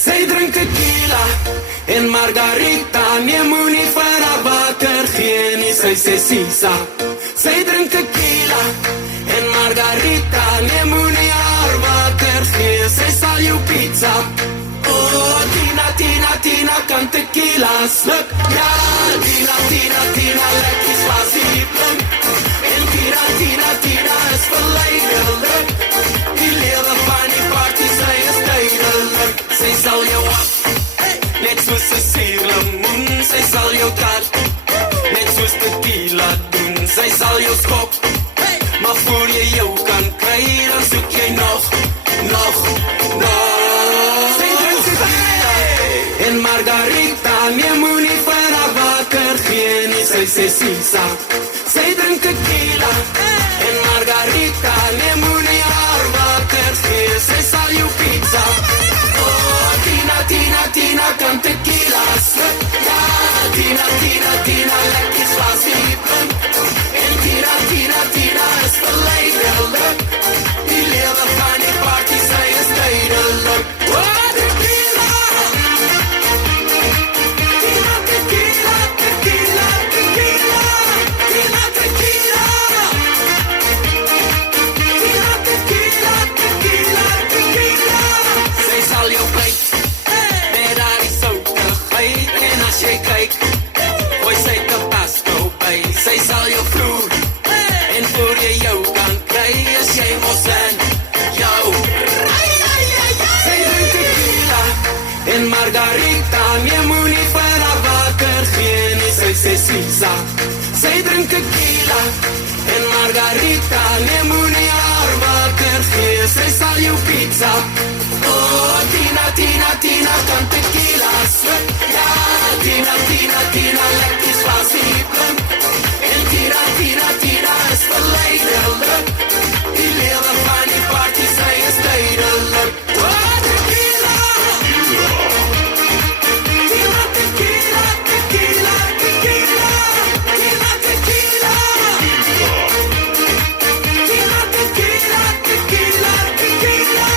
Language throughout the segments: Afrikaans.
Sy drink tequila en margarita, nee moenie vir haar water gee nie, sy sê sisa. Sy drink tequila en margarita, nee moenie haar water gee, sy sal jou pizza. Oh, Tina, Tina, Tina kan tequila sluk. Ja, Tina, Tina, Tina, lekker spasie blink. En Tina, Tina, Tina is verleidelik. Die lewe van die party, sy is duidelik. Sy sal jou op, net soos 'n suurlemoen. Sy sal jou kat, net soos tequila doen. Sy sal jou skop, maar voor jy jou kan kry, dan soek jy nog. Sy drink tequila en margarita, nee moenie vir haar water gee nie, sy sê sisa. Sy drink tequila en margarita, nee moenie haar water gee, sy sal jou pizza. Oh, Tina, Tina, Tina kan tequila sluk. Ja, Tina, Tina, Tina, lekker spasie blink. En Tina, Tina, Tina is verleidelik. Die lewe van die party, sy is duidelik. Oh, tequila! Tina, tequila, tequila, tequila. Tina, tequila! Tina, tequila, tequila, tequila. Sy sal jou byt, met haar die soutigheid. En as jy kyk, gooi sy tabasco by. Sy sal jou vloer, en voor jy jou kan kry, is jy mos in jou. Sy drink tequila en margarita, nee moenie vir haar water gee nie, sy sê sisa. Sy drink tequila en margarita, nee moenie haar water gee, sy sal jou pizza. Oh, Tina, Tina, Tina kan tequila sluk. Ja, Tina, Tina, Tina, lekker spasie blink. En Tina, Tina, Tina is verleidelik. Die lewe van die party, sy is duidelik. Oh, tequila! Tina, tequila, tequila, tequila. Tina, tequila! Tina, tequila, tequila, tequila.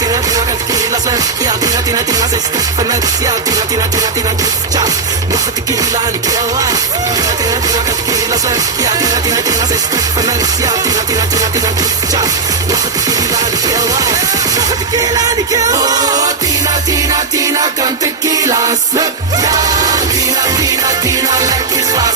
Tina, Tina kan tequila sluk. Ja, Tina, Tina, Tina, sy skrik van niks. Ja, Tina, Tina, Tina, Tina, tja. Nog 'n tequila en ek kill life. Tina, Tina, Tina kan tequila sluk. Ja, Tina, Tina, Tina, sy skrik van niks. Ja, Tina, Tina, Tina, Tina, tja. Nog 'n tequila en ek kill life. Nog 'n tequila en ek kill life. Oh, Tina, Tina, Tina kan tequila sluk. Ja, Tina, Tina, Tina, lekker spasie.